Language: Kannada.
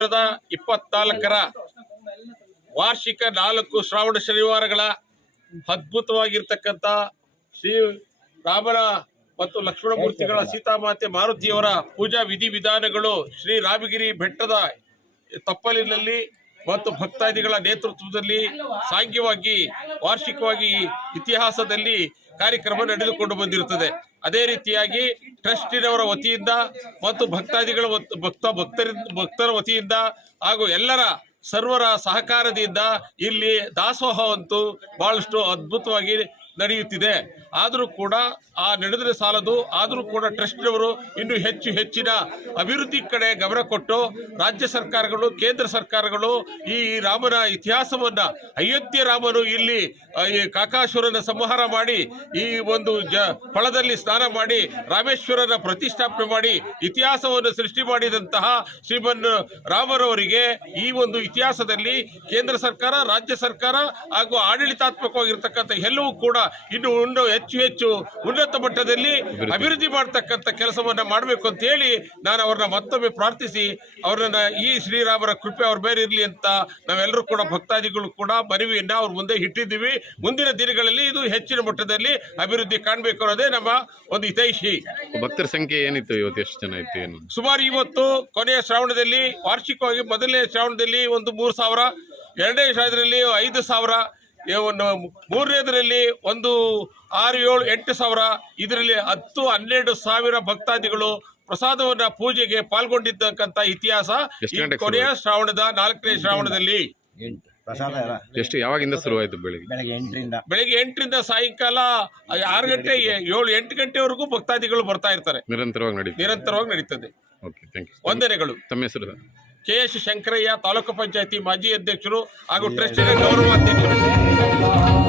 ಸಾವಿರದ ಇಪ್ಪತ್ನಾಲ್ಕರ ವಾರ್ಷಿಕ ನಾಲ್ಕು ಶ್ರಾವಣ ಶನಿವಾರಗಳ ಅದ್ಭುತವಾಗಿರ್ತಕ್ಕಂಥ ಶ್ರೀ ರಾಮನ ಮತ್ತು ಲಕ್ಷ್ಮಣ ಮೂರ್ತಿಗಳ ಸೀತಾಮಾತೆ ಮಾರುತಿಯವರ ಪೂಜಾ ವಿಧಿವಿಧಾನಗಳು ಶ್ರೀ ರಾಮಗಿರಿ ಬೆಟ್ಟದ ತಪ್ಪಲಿನಲ್ಲಿ ಮತ್ತು ಭಕ್ತಾದಿಗಳ ನೇತೃತ್ವದಲ್ಲಿ ಸಾಂಗ್ಯವಾಗಿ ವಾರ್ಷಿಕವಾಗಿ ಇತಿಹಾಸದಲ್ಲಿ ಕಾರ್ಯಕ್ರಮ ನಡೆದುಕೊಂಡು ಬಂದಿರುತ್ತದೆ. ಅದೇ ರೀತಿಯಾಗಿ ಟ್ರಸ್ಟಿನವರ ವತಿಯಿಂದ ಮತ್ತು ಭಕ್ತಾದಿಗಳ ಭಕ್ತ, ಭಕ್ತರ ಭಕ್ತರ ವತಿಯಿಂದ ಹಾಗೂ ಎಲ್ಲರ ಸರ್ವರ ಸಹಕಾರದಿಂದ ಇಲ್ಲಿ ದಾಸೋಹ ಅಂತೂ ಬಹಳಷ್ಟು ಅದ್ಭುತವಾಗಿ ನಡೆಯುತ್ತಿದೆ. ಆದರೂ ಕೂಡ ಆ ನಡೆದರೆ ಸಾಲದು, ಆದರೂ ಕೂಡ ಟ್ರಸ್ಟ್ನವರು ಇನ್ನೂ ಹೆಚ್ಚು ಹೆಚ್ಚಿನ ಅಭಿವೃದ್ಧಿ ಕಡೆ ಗಮನ ಕೊಟ್ಟು ರಾಜ್ಯ ಸರ್ಕಾರಗಳು, ಕೇಂದ್ರ ಸರ್ಕಾರಗಳು ಈ ರಾಮನ ಇತಿಹಾಸವನ್ನು, ಅಯೋಧ್ಯೆ ರಾಮನು ಇಲ್ಲಿ ಈ ಕಾಕಾಶ್ವರನ ಸಂಹಾರ ಮಾಡಿ, ಈ ಒಂದು ಜ, ಫಳದಲ್ಲಿ ಸ್ನಾನ ಮಾಡಿ, ರಾಮೇಶ್ವರನ ಪ್ರತಿಷ್ಠಾಪನೆ ಮಾಡಿ, ಇತಿಹಾಸವನ್ನು ಸೃಷ್ಟಿ ಮಾಡಿದಂತಹ ಶ್ರೀಮನ್ ರಾಮರವರಿಗೆ ಈ ಒಂದು ಇತಿಹಾಸದಲ್ಲಿ ಕೇಂದ್ರ ಸರ್ಕಾರ, ರಾಜ್ಯ ಸರ್ಕಾರ ಹಾಗೂ ಆಡಳಿತಾತ್ಮಕವಾಗಿರ್ತಕ್ಕಂಥ ಎಲ್ಲವೂ ಕೂಡ ಇನ್ನು ಹೆಚ್ಚು ಹೆಚ್ಚು ಉನ್ನತ ಮಟ್ಟದಲ್ಲಿ ಅಭಿವೃದ್ಧಿ. ಮಾಡ್ತಕ್ಕಂಥ ಕೆಲಸವನ್ನು ಮಾಡಬೇಕು ಅಂತ ಹೇಳಿ ನಾನು ಅವ್ರನ್ನ ಮತ್ತೊಮ್ಮೆ ಪ್ರಾರ್ಥಿಸಿ ಅವ್ರನ್ನ ಈ ಶ್ರೀರಾಮರ ಕೃಪೆ ಅವ್ರ ಮೇಲೆ ಇರಲಿ ಅಂತ ನಾವೆಲ್ಲರೂ ಕೂಡ ಭಕ್ತಾದಿಗಳು ಕೂಡ ಮನವಿಯನ್ನು ಅವ್ರ ಮುಂದೆ ಇಟ್ಟಿದ್ದೀವಿ. ಮುಂದಿನ ದಿನಗಳಲ್ಲಿ ಇದು ಹೆಚ್ಚಿನ ಮಟ್ಟದಲ್ಲಿ ಅಭಿವೃದ್ಧಿ ಕಾಣಬೇಕು ಅನ್ನೋದೇ ನಮ್ಮ ಒಂದು ಹಿತೈಷಿ. ಭಕ್ತರ ಸಂಖ್ಯೆ ಏನಿತ್ತು ಇವತ್ತು ಎಷ್ಟು ಜನ ಇತ್ತು ಏನು? ಸುಮಾರು ಇವತ್ತು ಕೊನೆಯ ಶ್ರಾವಣದಲ್ಲಿ ವಾರ್ಷಿಕವಾಗಿ ಮೊದಲನೇ ಶ್ರಾವಣದಲ್ಲಿ ಒಂದು ಮೂರು ಸಾವಿರ ಎರಡನೇ ಶ್ರಾವಣದಲ್ಲಿ ಐದು ಸಾವಿರ ಮೂರನೇದರಲ್ಲಿ ಒಂದು ಆರು ಏಳು ಎಂಟು ಸಾವಿರ ಇದರಲ್ಲಿ ಹತ್ತು ಹನ್ನೆರಡು ಸಾವಿರ ಭಕ್ತಾದಿಗಳು ಪ್ರಸಾದವನ್ನ ಪೂಜೆಗೆ ಪಾಲ್ಗೊಂಡಿದ್ದಕ್ಕಂತ ಇತಿಹಾಸ ಕೊನೆಯ ಶ್ರಾವಣದ ನಾಲ್ಕನೇ ಶ್ರಾವಣದಲ್ಲಿ. ಪ್ರಸಾದ ಎಷ್ಟು ಯಾವಾಗಿಂದ ಶುರುವಾಯಿತು ಬೆಳಿಗ್ಗೆ? ಬೆಳಗ್ಗೆ ಎಂಟರಿಂದ. ಬೆಳಿಗ್ಗೆ ಎಂಟರಿಂದ ಸಾಯಂಕಾಲ ಆರು ಗಂಟೆ ಏಳು ಎಂಟು ಗಂಟೆವರೆಗೂ ಭಕ್ತಾದಿಗಳು ಬರ್ತಾ ಇರ್ತಾರೆ. ನಿರಂತರವಾಗಿ ನಡೀತು ನಿರಂತರವಾಗಿ ನಡೀತದೆ. ಓಕೆ ಥ್ಯಾಂಕ್ ಯು ವಂದನೆಗಳು. ತಮ್ಮ ಹೆಸರು sir? K S Shankaraiah taluk ಪಂಚಾಯತಿ ಮಾಜಿ ಅಧ್ಯಕ್ಷರು ಹಾಗೂ ಟ್ರಸ್ಟಿನ ಗೌರವಾಧ್ಯಕ್ಷರು Thank you.